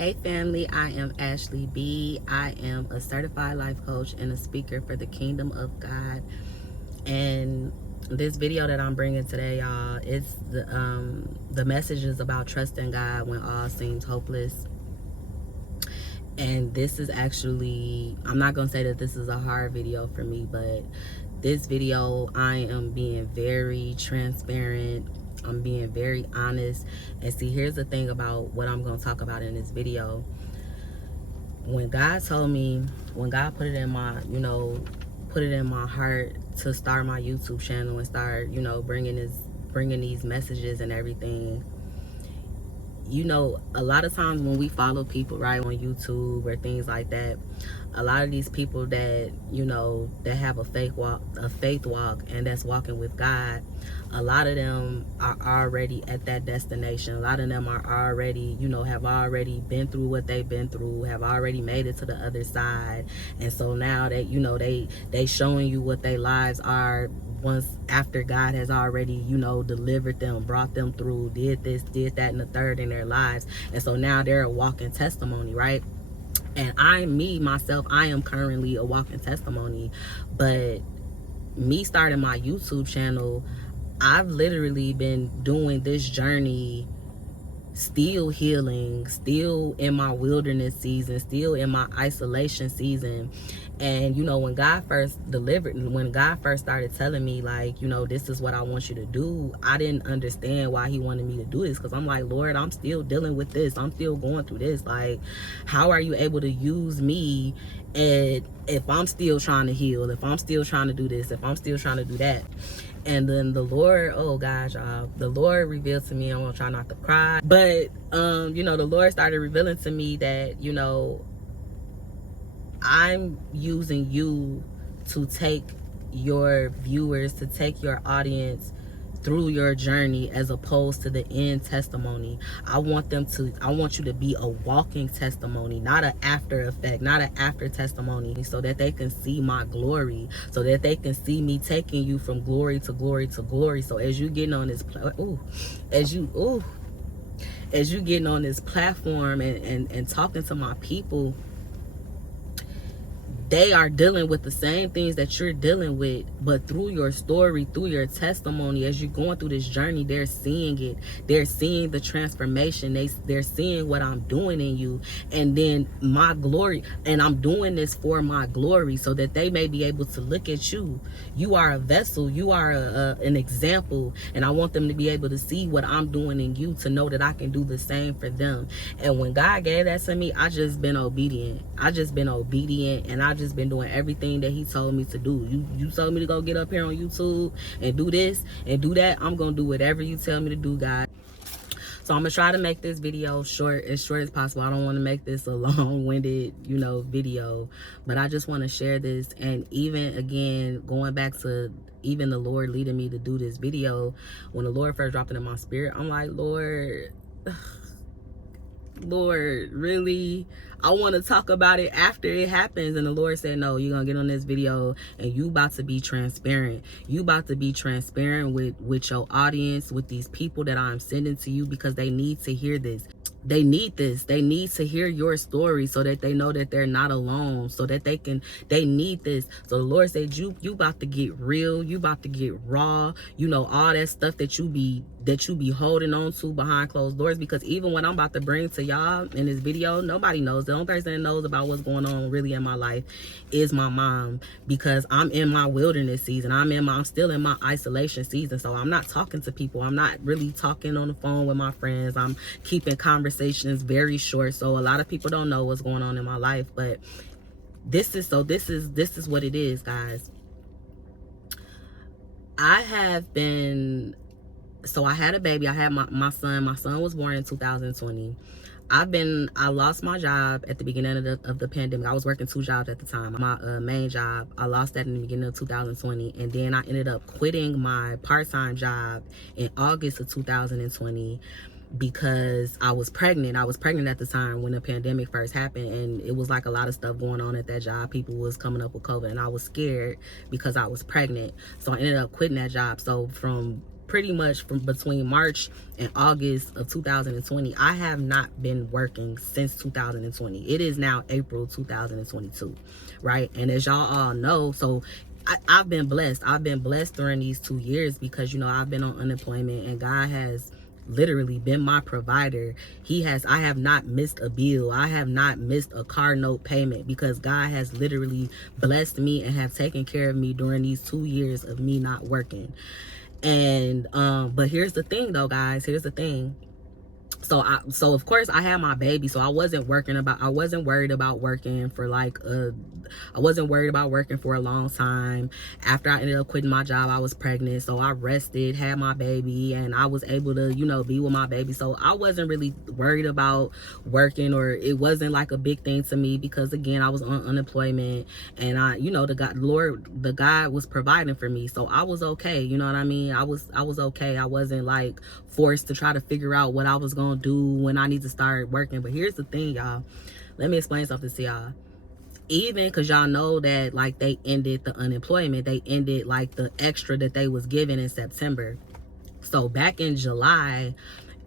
Hey family, I am Ashley B. I am a certified life coach and a speaker for the Kingdom of God. And this video that I'm bringing today, y'all, it's the message is about trusting God when all seems hopeless. And this is actually, I'm not gonna say that this is a hard video for me, but this video, I am being very transparent. I'm being very honest. And see, here's the thing about what I'm gonna talk about in this video. When God told me, when God put it in my, put it in my heart to start my YouTube channel and start, bringing these messages and everything, a lot of times when we follow people, right, on YouTube or things like that, a lot of these people that, that have a faith walk, and that's walking with God, a lot of them are already at that destination. A lot of them are already, have already been through what they've been through, have already made it to the other side. And so now that, they showing you what their lives are once after God has already, delivered them, brought them through, did this, did that, and the third in their lives. And so now they're a walking testimony, right? And I am currently a walking testimony. But me starting my YouTube channel, I've literally been doing this journey, still healing, still in my wilderness season, still in my isolation season. And when God first started telling me, like, this is what I want you to do, I didn't understand why he wanted me to do this, because I'm like, Lord, I'm still dealing with this, I'm still going through this. Like, how are you able to use me, and if I'm still trying to heal, if I'm still trying to do this, if I'm still trying to do that? And then the Lord, oh gosh, the Lord revealed to me, I'm gonna try not to cry, but the Lord started revealing to me that, I'm using you to take your viewers, to take your audience through your journey, as opposed to the end testimony. I want you to be a walking testimony, not an after effect, not an after testimony, so that they can see my glory, so that they can see me taking you from glory to glory to glory. So as you getting on this as you getting on this platform and talking to my people, they are dealing with the same things that you're dealing with, but through your story, through your testimony, as you're going through this journey, they're seeing it. They're seeing the transformation. They're seeing what I'm doing in you, and then my glory. And I'm doing this for my glory, so that they may be able to look at you. You are a vessel. You are an example, and I want them to be able to see what I'm doing in you, to know that I can do the same for them. And when God gave that to me, I just been obedient. And I just been doing everything that he told me to do. You told me to go get up here on YouTube and do this and do that. I'm gonna do whatever you tell me to do, God. So I'm gonna try to make this video short as possible. I don't want to make this a long-winded, video, but I just want to share this. And even again, going back to even the Lord leading me to do this video, when the Lord first dropped it in my spirit, I'm like, Lord, really? I want to talk about it after it happens. And the Lord said, no, you're gonna get on this video and you about to be transparent. You about to be transparent with your audience, with these people that I'm sending to you, because they need to hear this. They need this. They need to hear your story, so that they know that they're not alone, so that they need this. So the Lord said, you about to get real, you about to get raw, all that stuff that you be holding on to behind closed doors. Because even what I'm about to bring to y'all in this video, nobody knows. The only person that knows about what's going on really in my life is my mom, because I'm in my wilderness season. I'm still in my isolation season. So I'm not talking to people. I'm not really talking on the phone with my friends. I'm keeping conversations very short. So a lot of people don't know what's going on in my life, but this is what it is, guys. I had a baby. I had my son. My son was born in 2020. I lost my job at the beginning of the pandemic. I was working 2 jobs at the time. My main job, I lost that in the beginning of 2020. And then I ended up quitting my part-time job in August of 2020, because I was pregnant. I was pregnant at the time when the pandemic first happened, and it was like a lot of stuff going on at that job. People was coming up with COVID, and I was scared because I was pregnant. So I ended up quitting that job. So from pretty much from between March and August of 2020, I have not been working since 2020. It is now April 2022, right? And as y'all all know, so I've been blessed. I've been blessed during these 2 years because, you know, I've been on unemployment and God has literally been my provider. I have not missed a bill. I have not missed a car note payment because God has literally blessed me and have taken care of me during these 2 years of me not working. And but here's the thing though, guys. Here's the thing. So of course I had my baby, so I wasn't worried about working for I wasn't worried about working for a long time. After I ended up quitting my job, I was pregnant, so I rested, had my baby, and I was able to, you know, be with my baby. So I wasn't really worried about working, or it wasn't like a big thing to me because again, I was on unemployment and I, you know, the God was providing for me. So I was okay, you know what I mean? I was okay. I wasn't like forced to try to figure out what I was gonna do when I need to start working. But here's the thing, y'all. Let me explain something to y'all. Even because y'all know that like they ended the unemployment, they ended like the extra that they was given in September. So back in July,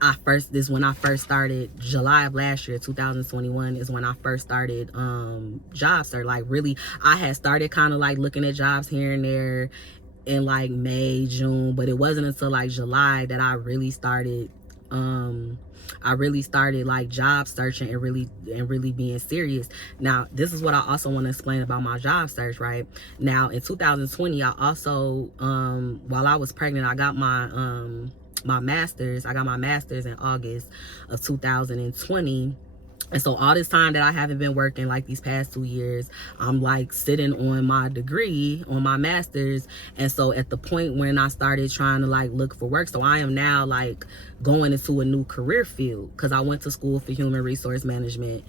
when I first started. July of last year, 2021, is when I first started job search. Like really, I had started kind of like looking at jobs here and there in like May, June, but it wasn't until like July that I really started like job searching and really being serious. Now, this is what I also want to explain about my job search, right? Now, in 2020, I also while I was pregnant, I got my master's. I got my master's in August of 2020. And so all this time that I haven't been working, like these past 2 years, I'm like sitting on my degree, on my master's. And so at the point when I started trying to like look for work, so I am now like going into a new career field because I went to school for human resource management.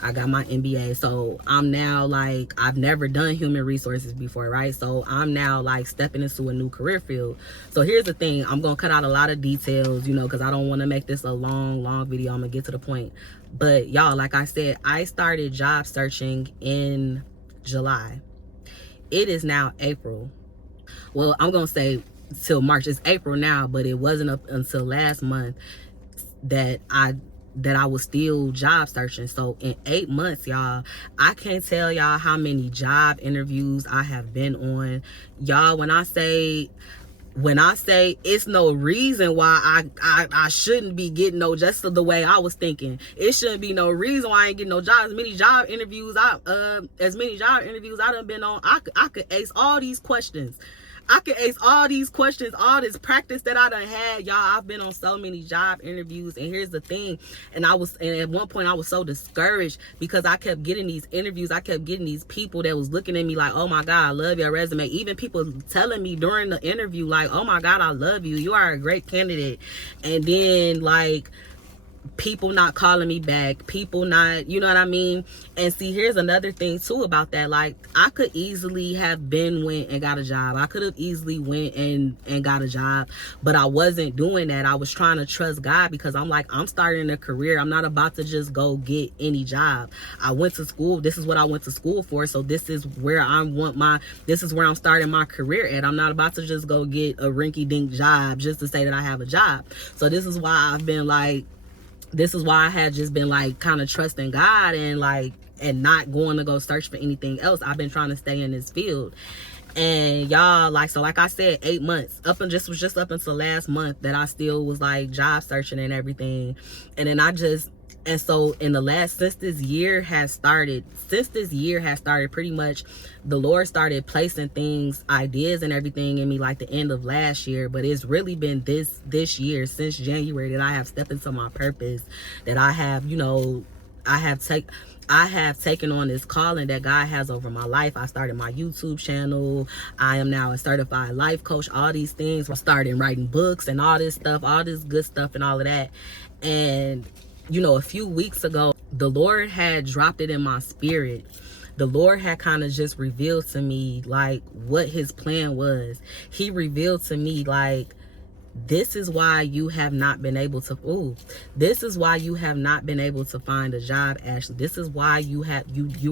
I got my MBA. So I'm now like, I've never done human resources before, right? So I'm now like stepping into a new career field. So here's the thing. I'm going to cut out a lot of details, you know, because I don't want to make this a long video. I'm going to get to the point. But y'all, like I said, I started job searching in July. It is now April. Well, I'm going to say till March. It's April now, but it wasn't up until last month that I was still job searching. So in 8 months, y'all, I can't tell y'all how many job interviews I have been on. Y'all, when I say it's no reason why I shouldn't be getting no, just the way I was thinking, it shouldn't be no reason why I ain't getting no jobs. As many job interviews I done been on, I could ace all these questions. I could ace all these questions, all this practice that I done had. Y'all, I've been on so many job interviews. And here's the thing. And at one point I was so discouraged because I kept getting these interviews. I kept getting these people that was looking at me like, oh my God, I love your resume. Even people telling me during the interview like, oh my God, I love you. You are a great candidate. And then like, people not calling me back, people not, you know what I mean? And see, here's another thing too about that. Like, I could easily have went and got a job. I could have easily went and got a job, but I wasn't doing that. I was trying to trust God because I'm like, I'm starting a career. I'm not about to just go get any job. I went to school. This is what I went to school for. So this is where this is where I'm starting my career at. I'm not about to just go get a rinky-dink job just to say that I have a job. So this is why I had just been like kind of trusting God and not going to go search for anything else. I've been trying to stay in this field. And y'all, like I said, 8 months was just up until last month that I still was like job searching and everything. And then so since this year has started, pretty much the Lord started placing ideas and everything in me like the end of last year. But it's really been this year, since January, that I have stepped into my purpose, that I have, you know, I have taken on this calling that God has over my life. I started my YouTube channel. I am now a certified life coach, all these things. I started writing books and all this stuff, all this good stuff and all of that. And you know, a few weeks ago, the Lord had dropped it in my spirit. The Lord had kind of just revealed to me like what his plan was. He revealed to me like This is why you have not been able to this is why you have not been able to find a job, Ashley. This is why you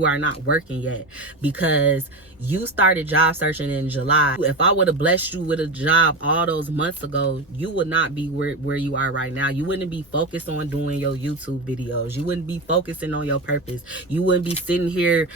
are not working yet, because you started job searching in July. If I would have blessed you with a job all those months ago, you would not be where you are right now. You wouldn't be focused on doing your YouTube videos. You wouldn't be focusing on your purpose. You wouldn't be sitting here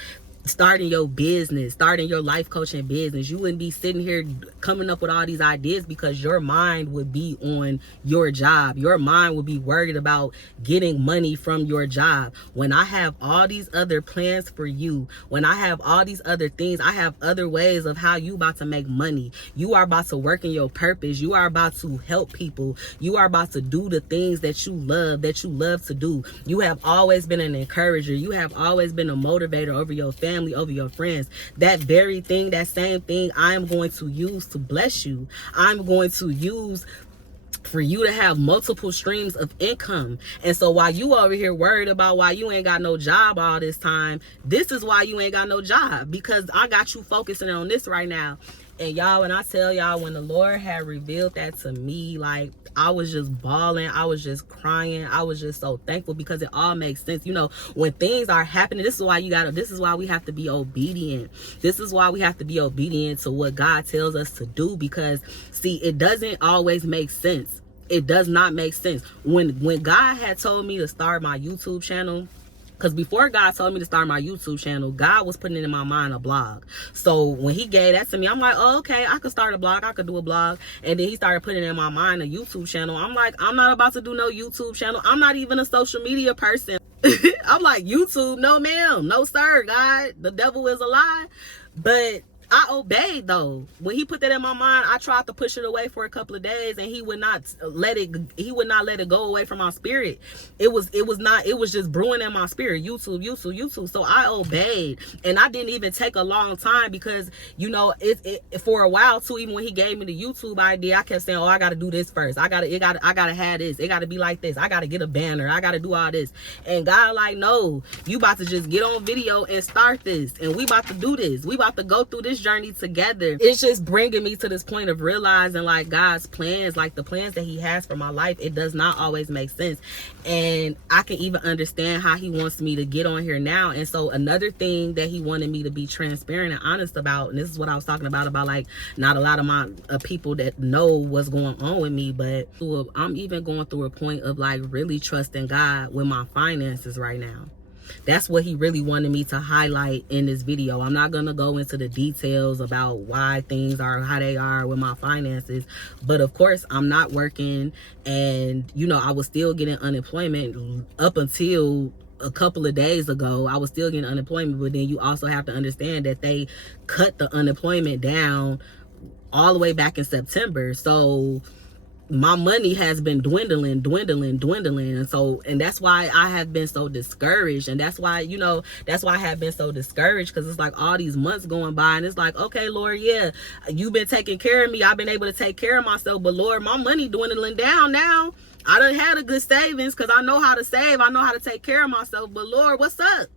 starting your business, starting your life coaching business. You wouldn't be sitting here coming up with all these ideas, because your mind would be on your job. Your mind would be worried about getting money from your job. When I have all these other plans for you, when I have all these other things, I have other ways of how you about to make money. You are about to work in your purpose. You are about to help people. You are about to do the things that you love to do. You have always been an encourager. You have always been a motivator over your family, over your friends. That very thing, that same thing, I am going to use to bless you. I'm going to use for you to have multiple streams of income. And so while you over here worried about why you ain't got no job all this time, this is why you ain't got no job, because I got you focusing on this right now. And y'all, when I tell y'all, when the Lord had revealed that to me, like, I was just bawling. I was just crying. I was just so thankful, because it all makes sense. You know, when things are happening, this is why we have to be obedient. This is why we have to be obedient to what God tells us to do, because see, it doesn't always make sense. It does not make sense. When God had told me to start my YouTube channel, because before God told me to start my YouTube channel, God was putting in my mind a blog. So when he gave that to me, I'm like, oh, okay, I could start a blog. I could do a blog. And then he started putting in my mind a YouTube channel. I'm like, I'm not about to do no YouTube channel. I'm not even a social media person. I'm like, YouTube, no ma'am, no sir, God, the devil is a lie. But I obeyed though. When he put that in my mind, I tried to push it away for a couple of days, and he would not let it go away from my spirit. It was just brewing in my spirit. YouTube. So I obeyed, and I didn't even take a long time, because you know, it for a while too, even when he gave me the YouTube idea, I kept saying, oh, I gotta do this first. I gotta have this. It gotta be like this. I gotta get a banner. I gotta do all this. And God like, no, you about to just get on video and start this, and we about to do this. We about to go through this journey together. It's just bringing me to this point of realizing, like, God's plans, like the plans that he has for my life, it does not always make sense. And I can even understand how he wants me to get on here now. And so another thing that he wanted me to be transparent and honest about, and this is what I was talking about like, not a lot of my people that know what's going on with me, but I'm even going through a point of like really trusting God with my finances right now. That's what he really wanted me to highlight in this video. I'm not going to go into the details about why things are how they are with my finances. But of course, I'm not working. And, you know, I was still getting unemployment up until a couple of days ago. I was still getting unemployment. But then you also have to understand that they cut the unemployment down all the way back in September. So my money has been dwindling. And that's why I have been so discouraged. And that's why, you know, that's why I have been so discouraged, because it's like all these months going by, and it's like, okay, Lord, yeah, you've been taking care of me. I've been able to take care of myself. But Lord, my money dwindling down now. I done had a good savings, because I know how to save. I know how to take care of myself. But Lord, what's up?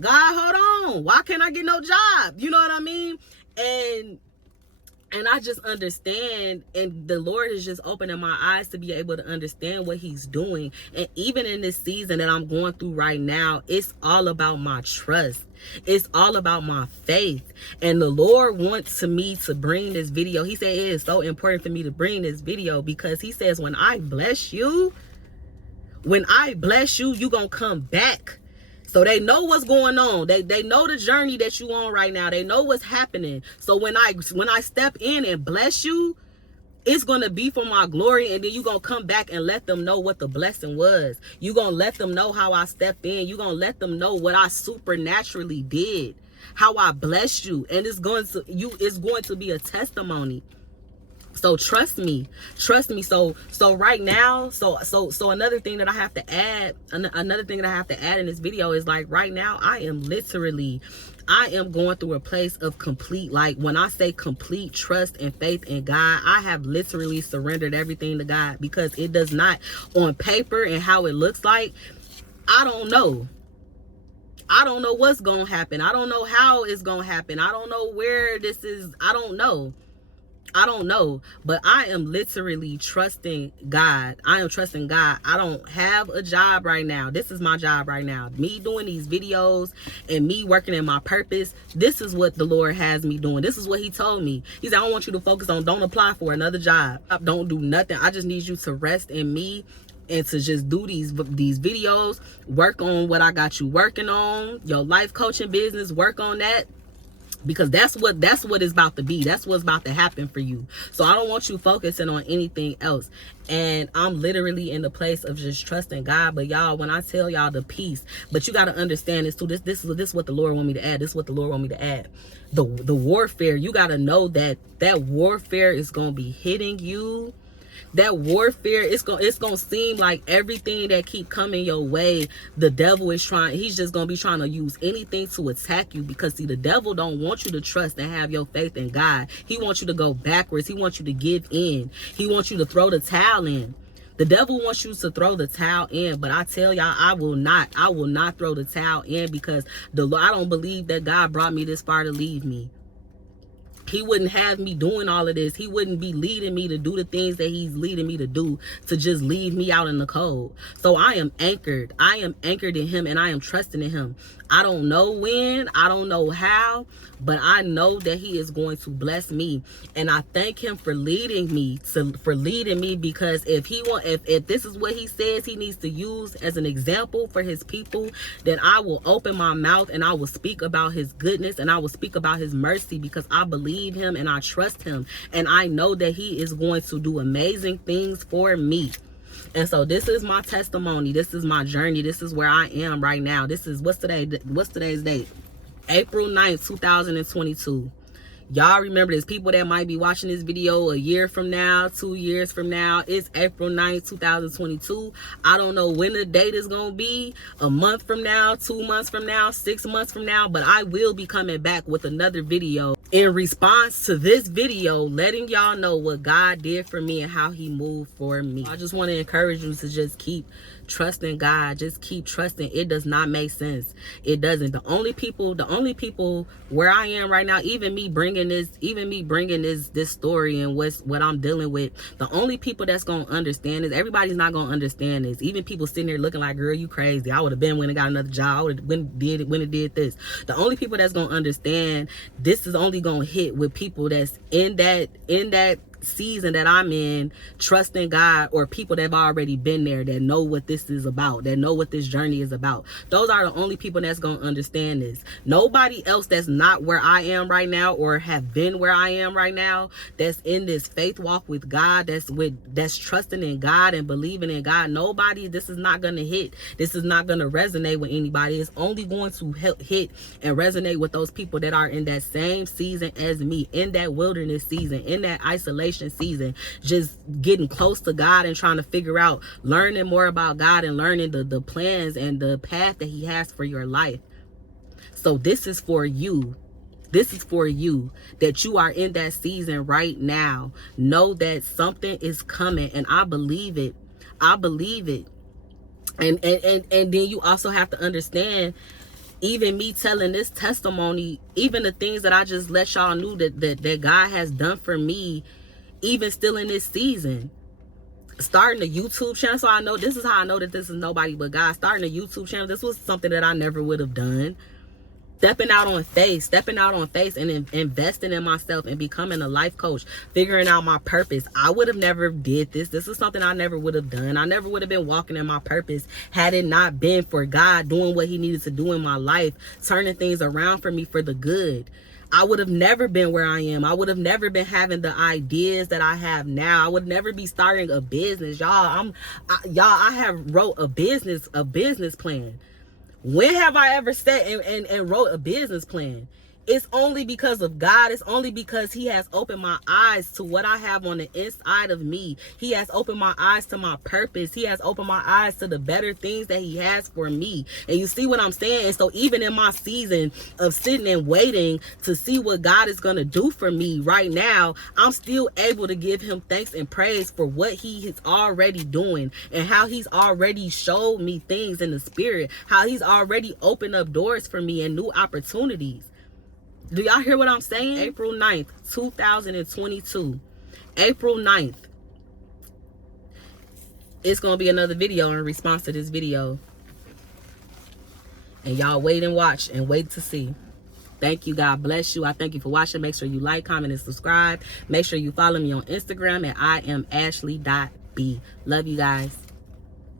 God, hold on. Why can't I get no job? You know what I mean? And I just understand, and the Lord is just opening my eyes to be able to understand what he's doing. And even in this season that I'm going through right now, it's all about my trust. It's all about my faith. And the Lord wants me to bring this video. He said it is so important for me to bring this video, because he says, when I bless you, you gonna come back. So they know what's going on. They know the journey that you on right now. They know what's happening. So when I step in and bless you, it's going to be for my glory. And then you're going to come back and let them know what the blessing was. You're going to let them know how I stepped in. You're going to let them know what I supernaturally did, how I blessed you. And it's going to be a testimony. So trust me. So right now, so another thing that I have to add, in this video is, like, right now I am going through a place of complete, like, when I say complete trust and faith in God, I have literally surrendered everything to God, because it does not, on paper and how it looks like, I don't know what's gonna happen. I don't know how it's gonna happen. I don't know where this is. I don't know. I don't know, but I am literally trusting God. I am trusting God. I don't have a job right now. This is my job right now. Me doing these videos and me working in my purpose. This is what the Lord has me doing. This is what he told me. He said, I don't want you to focus on, don't apply for another job. Don't do nothing. I just need you to rest in me and to just do these videos, work on what I got you working on, your life coaching business, work on that. Because that's what it's about to be. That's what's about to happen for you. So I don't want you focusing on anything else. And I'm literally in the place of just trusting God. But y'all, when I tell y'all the peace, but you got to understand this too. This is what the Lord want me to add. This is what the Lord want me to add. The warfare, you got to know that warfare is going to be hitting you. That warfare, it's gonna seem like everything that keep coming your way, the devil is he's just gonna be trying to use anything to attack you. Because see, the devil don't want you to trust and have your faith in God. He wants you to go backwards. He wants you to give in. He wants you to throw the towel in. The devil wants you to throw the towel in, but I tell y'all, I will not throw the towel in, because I don't believe that God brought me this far to leave me. He wouldn't have me doing all of this. He wouldn't be leading me to do the things that he's leading me to do, to just leave me out in the cold. So I am anchored. I am anchored in him, and I am trusting in him. I don't know when, I don't know how, but I know that he is going to bless me. And I thank him for leading me, because if this is what he says he needs to use as an example for his people, then I will open my mouth and I will speak about his goodness, and I will speak about his mercy, because I believe him and I trust him, and I know that he is going to do amazing things for me. And so this is my testimony. This is my journey. This is where I am right now. This is, what's today's date? April 9th, 2022. Y'all remember, there's people that might be watching this video a year from now, 2 years from now. It's April 9th, 2022. I don't know when the date is going to be, a month from now, 2 months from now, 6 months from now, but I will be coming back with another video in response to this video, letting y'all know what God did for me and how he moved for me. I just want to encourage you to just keep trusting God. Just keep trusting. It does not make sense. It doesn't. The only people where I am right now, even me bringing this story and what I'm dealing with, the only people that's gonna understand this, everybody's not gonna understand this. Even people sitting there looking like, girl, you crazy. I would have been when I got another job. I would have when it did this. The only people that's gonna understand this is only gonna hit with people that's in that season that I'm in, trusting God, or people that have already been there, that know what this is about, that know what this journey is about. Those are the only people that's gonna understand this. Nobody else that's not where I am right now, or have been where I am right now, that's in this faith walk with God, that's trusting in God and believing in God. Nobody, this is not gonna hit. This is not gonna resonate with anybody. It's only going to hit and resonate with those people that are in that same season as me, in that wilderness season, in that isolation season, just getting close to God and trying to figure out, learning more about God and learning the plans and the path that he has for your life. So this is for you. This is for you, that you are in that season right now. Know that something is coming, and I believe it. I believe it. And then you also have to understand, even me telling this testimony, even the things that I just let y'all know that God has done for me, even still in this season. Starting a YouTube channel, so I know, this is how I know that this is nobody but God. Starting a YouTube channel, this was something that I never would have done. Stepping out on faith and investing in myself and becoming a life coach, figuring out my purpose. I would have never did this. This is something I never would have done. I never would have been walking in my purpose had it not been for God doing what he needed to do in my life, turning things around for me for the good. I would have never been where I am. I would have never been having the ideas that I have now. I would never be starting a business. I have wrote a business plan. When have I ever sat and wrote a business plan? It's only because of God. It's only because he has opened my eyes to what I have on the inside of me. He has opened my eyes to my purpose. He has opened my eyes to the better things that he has for me. And you see what I'm saying? And so even in my season of sitting and waiting to see what God is going to do for me right now, I'm still able to give him thanks and praise for what he is already doing, and how he's already showed me things in the spirit, how he's already opened up doors for me and new opportunities. Do y'all hear what I'm saying? April 9th, 2022. April 9th, it's going to be another video in response to this video. And y'all wait and watch and wait to see. Thank you. God bless you. I thank you for watching. Make sure you like, comment, and subscribe. Make sure you follow me on Instagram at IamAshley.B. Love you guys.